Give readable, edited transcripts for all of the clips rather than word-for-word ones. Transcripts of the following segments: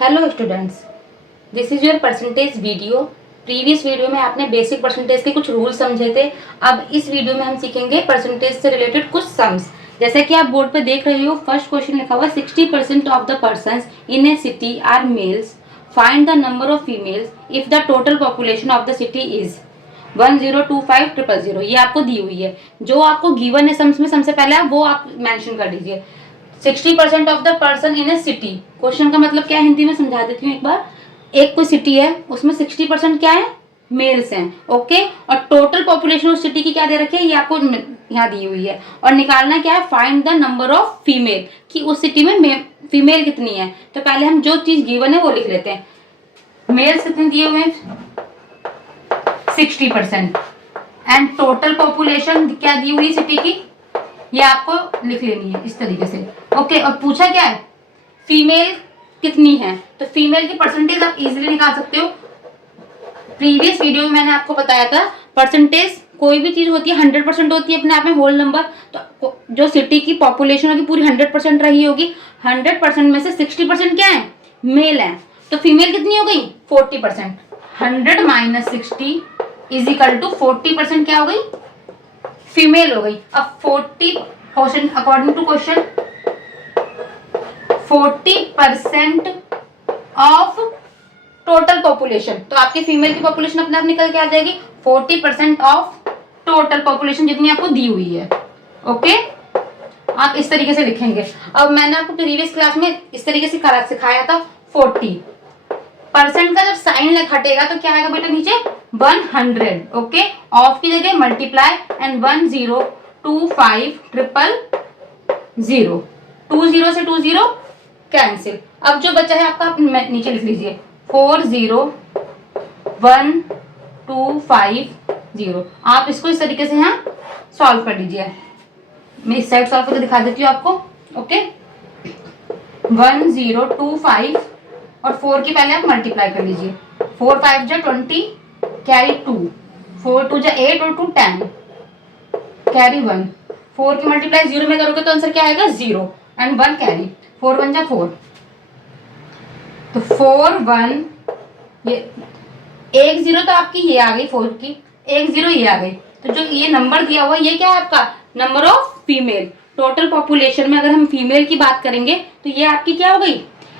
Hello students, this is your percentage video. Previous video में आपने basic percentage के कुछ रूल समझे थे। अब इस वीडियो में हम सीखेंगे परसेंटेज से रिलेटेड कुछ सम्स। जैसे कि आप बोर्ड पे देख रहे हो, फर्स्ट क्वेश्चन लिखा हुआ 60% of the persons in a city are males, find the number of females if the total population of the city is 102500। ये आपको दी हुई है। जो आपको गिवन है सम्स में, सबसे पहले आप वो आप मेंशन कर दीजिए। 60% of the person in a city, question का मतलब क्या है हिंदी में समझा देती हूँ एक बार। एक कोई सिटी है, उसमें 60% क्या है, मेल्स हैं, ओके। और टोटल पॉपुलेशन उस सिटी की क्या दे रखी है, ये आपको यहाँ दी हुई है। और निकालना क्या है, find the number of female, कि उस सिटी में फीमेल कितनी है। तो पहले हम जो चीज गिवन है वो लिख लेते हैं। मेल्स कितने दिए हुए हैं, 60%। एंड टोटल पॉपुलेशन क्या दी हुई सिटी की, ये आपको लिख लेनी है इस तरीके से, ओके। और पूछा क्या है, फीमेल कितनी है, तो फीमेल की परसेंटेज आप इजीली निकाल सकते हो। प्रीवियस वीडियो में मैंने आपको बताया था, परसेंटेज कोई भी चीज होती है 100% होती है अपने आप में, होल नंबर। तो जो सिटी की पॉपुलेशन होगी पूरी 100% रही होगी, 100% में से 60% क्या है, मेल है। तो फीमेल कितनी हो गई, 40%। 100 माइनस 60 इज इक्वल टू 40% क्या हो गई, फीमेल हो गई। अब 40% according to question, 40% of total population, तो आपकी फीमेल की पॉपुलेशन अपने आप निकल के आ जाएगी। 40% ऑफ टोटल पॉपुलेशन जितनी आपको दी हुई है, ओके। आप इस तरीके से लिखेंगे। अब मैंने आपको प्रीवियस क्लास में इस तरीके से सिखाया था। 40% का जब साइन हटेगा तो क्या आएगा बेटा नीचे, 100, ओके। ऑफ की जगह मल्टीप्लाई एंड 1025000, 20 से 20 कैंसिल। अब जो बचा है आपका, आप नीचे लिख लीजिए 40125 आप इसको इस तरीके से यहाँ सॉल्व कर लीजिए। मैं इस साइड सॉल्व करके दिखा देती हूँ आपको, ओके। 1025 और 4 की पहले आप मल्टीप्लाई कर लीजिए। 4 5 जा 20, कैरी 2, 4 2 जा 8 और 2 10, कैरी 1। 4 की मल्टीप्लाई 0 में करोगे तो आंसर क्या आएगा, 0 एंड 1 कैरी। 4 1 जा 4, तो 4 1, ये 1 0 तो आपकी ये आ गई, 4 की 1 0 ये आ गई। तो जो ये नंबर दिया हुआ ये क्या है आपका, number of female. Total population में अगर हम फीमेल की बात करेंगे तो ये आपकी क्या हो गई,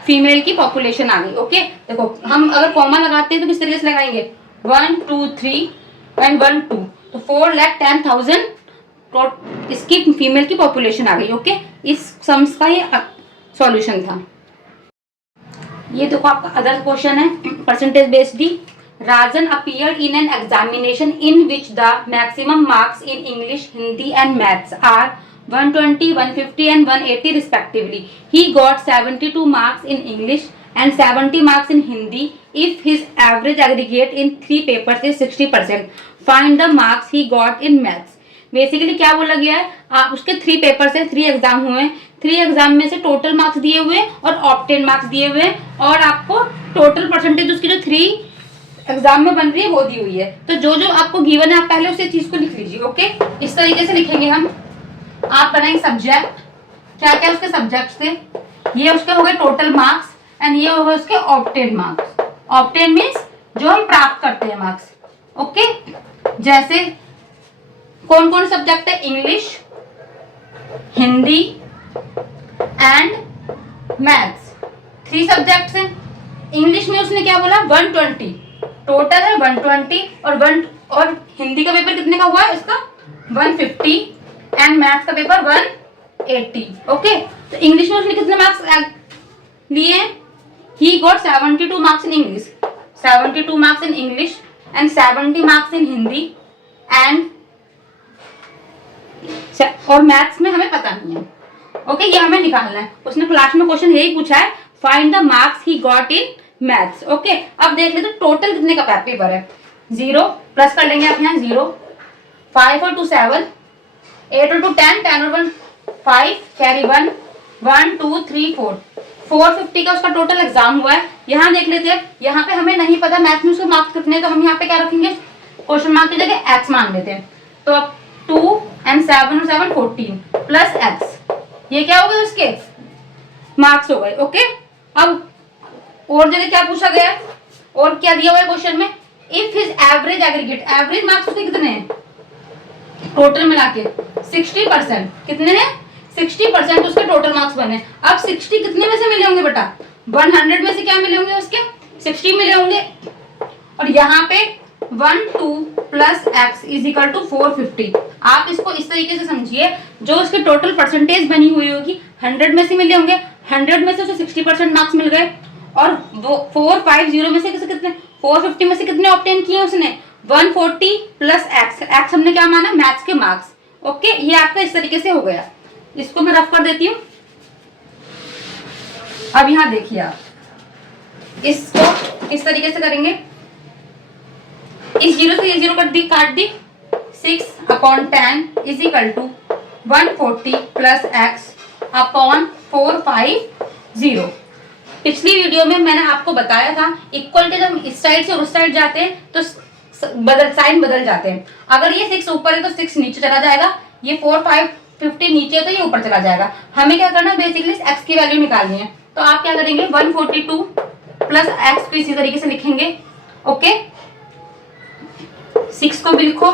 फीमेल की पॉपुलेशन आ गई, ओके। देखो हम अगर कॉमा लगाते हैं तो किस तरीके से लगाएंगे, 1 2 3 एंड 1 2, तो 4,10,000 इसकी फीमेल की पॉपुलेशन आ गई, ओके। इस सम्स का ये सॉल्यूशन था। ये देखो आपका अदर क्वेश्चन है, percentage based D. Rajan appeared in an examination in which the maximum marks in English, Hindi and maths are 120, 150 and 180 respectively. He got 72 marks in English and 70 marks in Hindi if his average aggregate in 3 papers is 60%. Find the marks he got in maths. Basically क्या बोला गया है, आप उसके 3 paper से 3 exam हुए हैं, 3 exam में से टोटल मार्क्स दिए हुए और ऑब्टेन मार्क्स दिए हुए, और आपको टोटल परसेंटेज उसकी जो 3 एग्जाम में बन रही है वो दी हुई है। तो जो जो आपको गिवन है आप पहले उसे चीज को लिख लीजिए, ओके। इस तरीके से लिखेंगे हम। आप बनाएंगे सब्जेक्ट, क्या क्या उसके सब्जेक्ट थे, ये उसके हो गए टोटल मार्क्स एंड ये हो गए उसके ऑब्टेन मार्क्स। ऑब्टेन मीन्स जो हम प्राप्त करते हैं मार्क्स, ओके। जैसे कौन कौन सब्जेक्ट है, English, Hindi and maths, 3 subjects हैं। इंग्लिश में उसने क्या बोला, 120 टोटल है, 120 और हिंदी का पेपर कितने का हुआ है इसका, 150 एंड मैथ्स का पेपर 180, ओके। तो इंग्लिश में उसने कितने मार्क्स लिए हैं, he got 72 marks in English, 72 marks in English and 70 marks in Hindi and, और मैथ्स में हमें पता नहीं है, ओके। ये हमें निकालना है। उसने क्लास में क्वेश्चन यही पूछा है, find the marks he got in maths, okay. अब देख लेते टोटल कितने का पेपर है। 0 प्लस कर लेंगे आप यहाँ, 0 5 और 2 7, 8 और 2 10, 10 और 1 5, कैरी 1 1 2 3 4, 450 का उसका टोटल एग्जाम हुआ है। यहाँ देख लेते हैं, यहाँ पे हमें नहीं पता मैथ में उसके मार्क्स कितने, तो हम यहाँ पे क्या रखेंगे, क्वेश्चन मार्क की जगह एक्स मान लेते हैं। तो अब 2 एंड 7 और 7 14 प्लस एक्स, ये क्या हो गए उसके मार्क्स हो गए, ओके। अब और जगह क्या पूछा गया है और क्या दिया हुआ है क्वेश्चन में, if his average aggregate, average marks उसके कितने हैं टोटल मिला के 60%, कितने हैं 60% उसके टोटल मार्क्स बने। अब 60 कितने में से मिले होंगे बेटा, 100 में से क्या मिले होंगे उसके 60 मिले होंगे। और यहाँ पे 1 2 plus x is equal to 450। आप इसको इस तरीके से समझिए, जो उसकी टोटल परसेंटेज बनी हुई होगी 100 में से मिले होंगे, 100 में से उसे 60% मार्क्स मिल गए। और वो 450 में से कितने 450 में से कितने ऑब्टेन किए उसने 140 प्लस एक्स, एक्स हमने क्या माना मैथ्स के मार्क्स। ओके, ये आपका इस तरीके से हो गया। इसको मैं रफ कर देती हूँ। अब यहाँ देखिए आप इसको इस तरीके से करेंगे, इस जीरो से ये जीरो काट दी 6/10 is equal to 140 plus x upon 450। पिछली वीडियो में मैंने आपको बताया था इक्वल के जब इस साइड से उस साइड जाते हैं तो साइन बदल जाते हैं। अगर ये 6 ऊपर है तो 6 नीचे चला जाएगा, ये 450 नीचे है तो ये ऊपर चला जाएगा। हमें क्या करना है बेसिकली एक्स की वैल्यू निकालनी है। तो आप क्या करेंगे 142 प्लस एक्स को इसी तरीके से लिखेंगे। ओके, 6 को भी लिखो,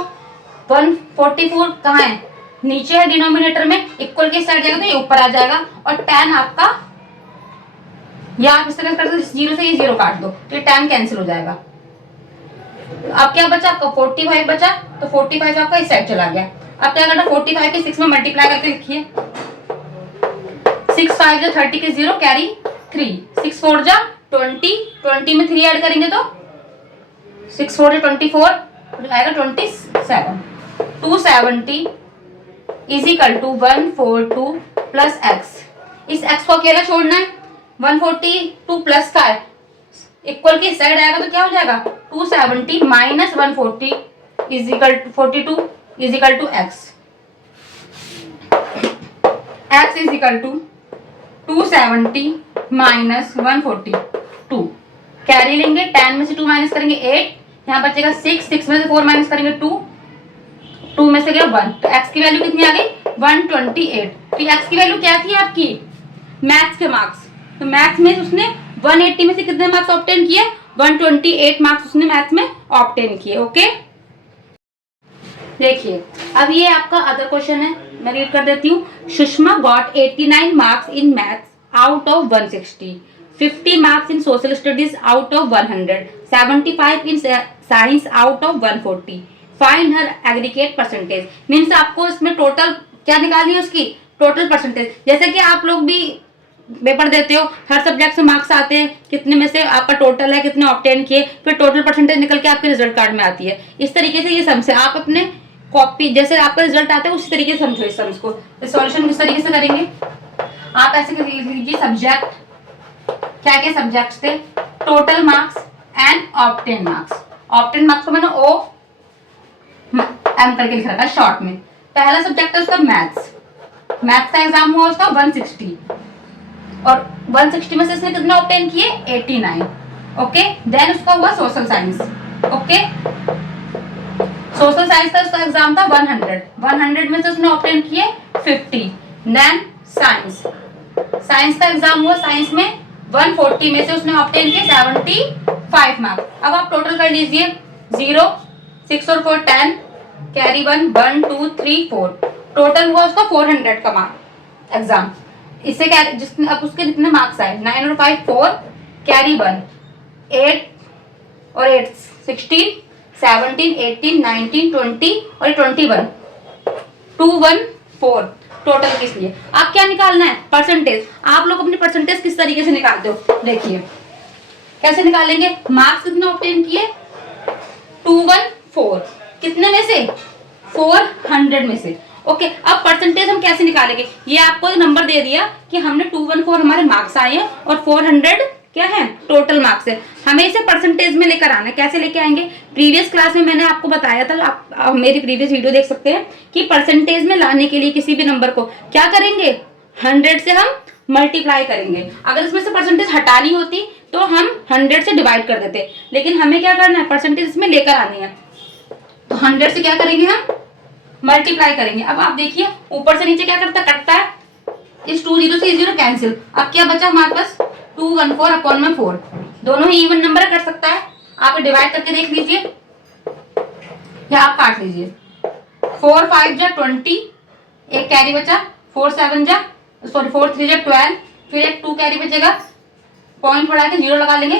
144 कहाँ है नीचे है डिनोमिनेटर में, इक्वल के साइड जाएगा तो ये ऊपर आ जाएगा। और 10 आपका, या आप इस तरह से करते जीरो से ये जीरो काट दो तो ये 10 कैंसिल हो जाएगा। अब क्या बचा आपका 45 बचा, तो 45 आपका इस साइड चला गया। अब क्या करना 45 के 6 में मल्टीप्लाई करके लिखिए, 6 5 जा 30 के 0 कैरी 3, 6 4 जा 20, 20 में 3 ऐड करेंगे तो 6 4 जा 24 आएगा 27, 270 is equal to 142 plus x. इस एक्स को अकेला छोड़ना है, 142 प्लस का है इक्वल के साइड आएगा तो क्या हो जाएगा 270 minus 140 is equal to 42 is equal to x. X is equal to 270 minus 142, carry लेंगे 10 में से 2 माइनस करेंगे 8, यहाँ बचेगा 6, 6 में से 4 माइनस करेंगे 2, 2 में से गया 1, तो एक्स की वैल्यू कितनी आ गई 128। तो एक्स की वैल्यू क्या थी आपकी मैथ्स के मार्क्स, तो मैथ्स में उसने 180 में से कितने मार्क्स ऑब्टेन किए 128 मार्क्स उसने मैथ्स में ऑब्टेन किए। ओके, देखिए अब ये आपका अदर क्वेश्चन है, मैं रीड कर देती हूँ। Sushma got 89 marks in maths out of 160, 50 marks in social studies out of 100, 75 in science out of 140, find her aggregate percentage. Means आपको इसमें टोटल क्या निकालनी है उसकी टोटल परसेंटेज। जैसे कि आप लोग भी पेपर देते हो, हर सब्जेक्ट से मार्क्स आते हैं, कितने में से आपका टोटल है, कितने ऑब्टेन किए, फिर टोटल परसेंटेज निकल के आपके रिजल्ट कार्ड में आती है। इस तरीके से ये सम से आप अपने कॉपी जैसे आपका रिजल्ट आता है उसी तरीके से समझो इस सम्स को। तो सॉल्यूशन किस तरीके से करेंगे आप ऐसे कर लीजिए, सब्जेक्ट क्या क्या सब्जेक्ट्स थे, total marks and obtain marks. Obtain marks को मैंने ओ एम करके लिख रखा है शॉर्ट में। पहला सब्जेक्ट है उसका मैथ्स, मैथ्स का एग्जाम हुआ उसका 160 और 160 में से इसने कितने ऑब्टेन किए 89। ओके, देन उसका हुआ social science. Okay, social science का उसका एग्जाम था 100 में से उसने ऑब्टेन किए 50। देन साइंस, साइंस का एग्जाम हुआ, साइंस में 140 में से उसने ऑब्टेन किए 75 मार्क्स। अब आप टोटल कर लीजिए 0 6 और 4 10 कैरी 1 1 2 3 4, टोटल हुआ उसका 400 का मार्क एग्जाम। इससे क्या जिसने अब उसके जितने मार्क्स आए 9 और 5 4 कैरी 1 8 और 8 16 17 18 19 20 और 21 214 टोटल। किस लिए आप क्या निकालना है परसेंटेज। आप लोग अपनी परसेंटेज किस तरीके से निकालते हो देखिए कैसे निकालेंगे। मार्क्स कितने ऑब्टेन किए 214, कितने में से 400 में से। ओके, अब परसेंटेज हम कैसे निकालेंगे, ये आपको नंबर दे दिया कि हमने 214 हमारे मार्क्स आए हैं और 400 क्या है टोटल मार्क्स है। हमें इसे परसेंटेज में लेकर आना है। कैसे लेके आएंगे, प्रीवियस क्लास में मैंने आपको बताया था, आप मेरी प्रीवियस वीडियो देख सकते हैं कि परसेंटेज में लाने के लिए किसी भी नंबर को क्या करेंगे 100 से हम मल्टीप्लाई करेंगे। अगर इसमें से परसेंटेज हटानी होती तो हम 100 से डिवाइड कर देते, लेकिन हमें क्या करना है परसेंटेज इसमें लेकर आनी है। तो 100 से क्या करेंगे हम मल्टीप्लाई करेंगे। अब आप देखिए ऊपर से नीचे क्या करता कटता है, इस 2 0 से 0 कैंसिल। अब क्या बचा हमारे पास 214 अपॉन में 4, दोनों ही इवन नंबर कर सकता है, आप डिवाइड करके देख लीजिए या आप काट लीजिए। 4 5 जा 20, एक कैरी बचा, 4 3 जा 12, फिर एक 2 कैरी बचेगा, पॉइंट बढ़ा के 0 लगा लेंगे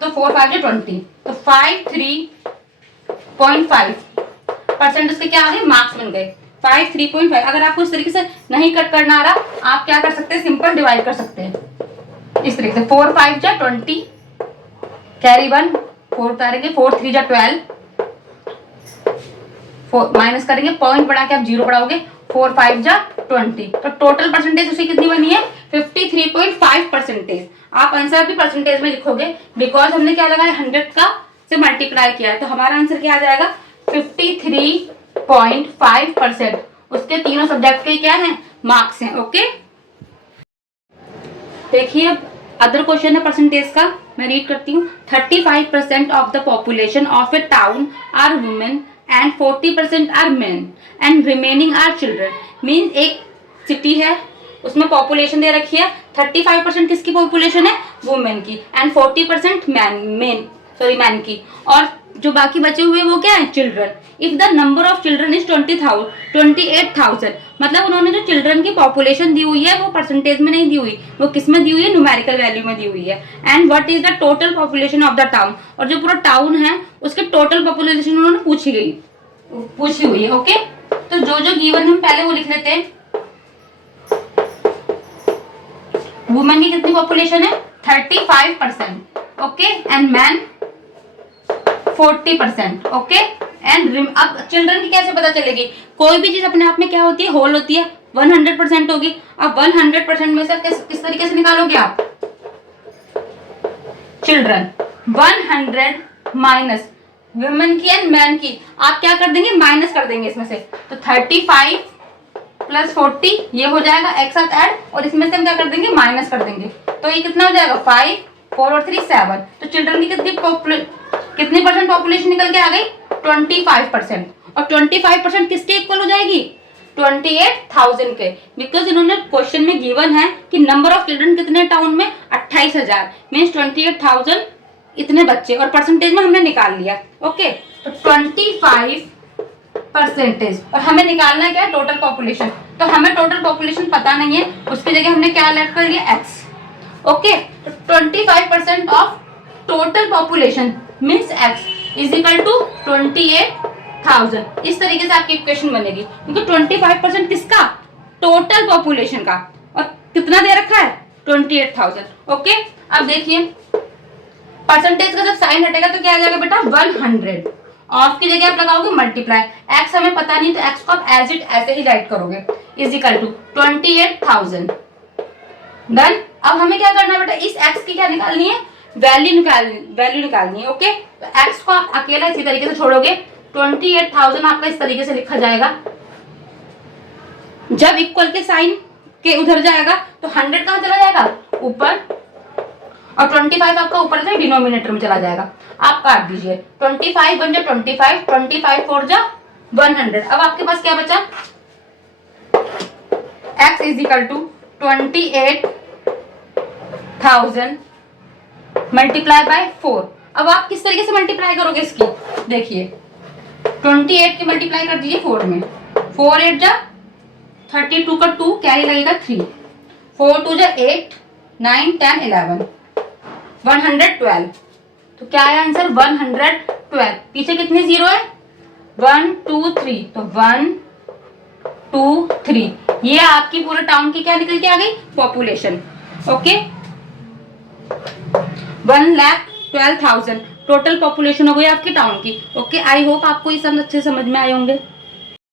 तो 4 5 जा 20, तो 53.5% उसके क्या आ गए, मार्क्स बन गए 53.5। अगर आपको इस तरीके से नहीं कट करना आ रहा, आप क्या कर सकते हैं, सिंपल डिवाइड कर सकते हैं इस तरीके से। 4 5 जा 20, कैरी 1, 4 उतारेंगे, 4 3 जा 12, माइनस करेंगे, पॉइंट बढ़ा के आप 0 बढ़ाओगे, 4 5 जा 20, तो टोटल परसेंटेज उसकी कितनी बनी है, 53.5%। आप आंसर भी परसेंटेज में लिखोगे, बिकॉज हमने क्या लगाया, 100 का से मल्टीप्लाई किया है, तो हमारा आंसर क्या आ जाएगा, 53.5%। उसके तीनों सब्जेक्ट के क्या है, मार्क्स हैं। ओके, देखिए अदर क्वेश्चन है परसेंटेज का, मैं रीड करती हूँ। 35% of the population of a town are women and 40% are men and remaining are children. Means एक सिटी है, उसमें पॉपुलेशन दे रखी है, 35% किसकी पॉपुलेशन है, वुमेन की, एंड 40% मैन की, और जो बाकी बचे हुए वो क्या है, children. If the number of children is 28,000, मतलब उन्होंने जो चिल्ड्रन की पॉपुलेशन दी हुई है वो परसेंटेज में नहीं दी हुई, वो किस में दी हुई है, न्यूमेरिकल वैल्यू में दी हुई है। And what is the total population of the town, और जो पूरा टाउन है उसके टोटल पॉपुलेशन उन्होंने पूछी हुई है। ओके, तो जो गिवन हम पहले वो लिख लेते हैं। वुमेन की कितनी पॉपुलेशन है, 35%, okay, and man 40%, okay. And अब चिल्ड्रन की कैसे पता चलेगी, कोई भी चीज अपने आप में क्या होती है, होल होती है, 100% होगी। अब 100% में से किस तरीके से निकालोगे आप, चिल्ड्रन 100 माइनस वुमेन की एंड मैन की, आप क्या कर देंगे, माइनस कर देंगे इसमें से, तो 35 प्लस 40 ये हो जाएगा, एक साथ ऐड, और इसमें से हम क्या कर देंगे, माइनस कर देंगे, तो ये कितना हो जाएगा, 5 4 और 3 7। तो चिल्ड्रन की कितनी परसेंट पॉपुलेशन निकल के आ गई, 25%, और 25% किसके इक्वल हो जाएगी, 28,000 के, बिकॉज इन्होंने क्वेश्चन में गिवन है कि नंबर ऑफ चिल्ड्रन कितने टाउन में, 28,000, मीन्स 28,000 इतने बच्चे, और परसेंटेज में हमने निकाल लिया। ओके, तो 25%, और हमें निकालना क्या है, टोटल पॉपुलेशन। तो हमें टोटल पॉपुलेशन पता नहीं है, उसकी जगह हमने क्या लेट कर लिया, x। ओके, तो 25% of total population means x is equal to 28,000। इस तरीके से आपकी इक्वेशन बनेगी, क्योंकि 25% किसका, टोटल पॉपुलेशन का, और कितना दे रखा है, 28,000। ओके, अब देखिए परसेंटेज का जब साइन हटेगा तो क्या आ जाएगा बेटा, 100, ऑफ की जगह आप लगाओगे मल्टीप्लाई, x हमें पता नहीं तो x को आप एज इट ऐसे ही राइट करोगे, इज इक्वल टू 28,000। डन। अब हमें क्या करना है बेटा, इस x की क्या निकालनी है, वैल्यू निकालनी है। ओके, तो x को आप अकेला इसी तरीके से छोड़ोगे, 28,000 आपका इस तरीके से लिखा जाएगा। जब इक्वल के साइन के उधर जाएगा तो 100 कहां चला जाएगा, ऊपर, और 25 आपका ऊपर से डिनोमिनेटर में चला जाएगा। आप काट दीजिए, 25 बन जा 25, 25 4 जा 100। अब आपके पास क्या बचा, x is equal to 28,000 multiply by 4। अब आप किस तरीके से मल्टीप्लाई करोगे इसकी, देखिए 28 की मल्टीप्लाई कर दीजिए 4 में, 4 8 जा 32 का 2 कैरी लगेगा 3, 4 2 जा 8 9 10 11 112। तो क्या है आंसर, 112। पीछे कितने जीरो है, 1 2 3, तो 1 2 3, ये आपकी पूरे टाउन की क्या निकल के आ गई, पॉपुलेशन। ओके, 1,12,000 टोटल पॉपुलेशन हो गई आपकी टाउन की। ओके, आई होप आपको ये सब अच्छे समझ में आए होंगे।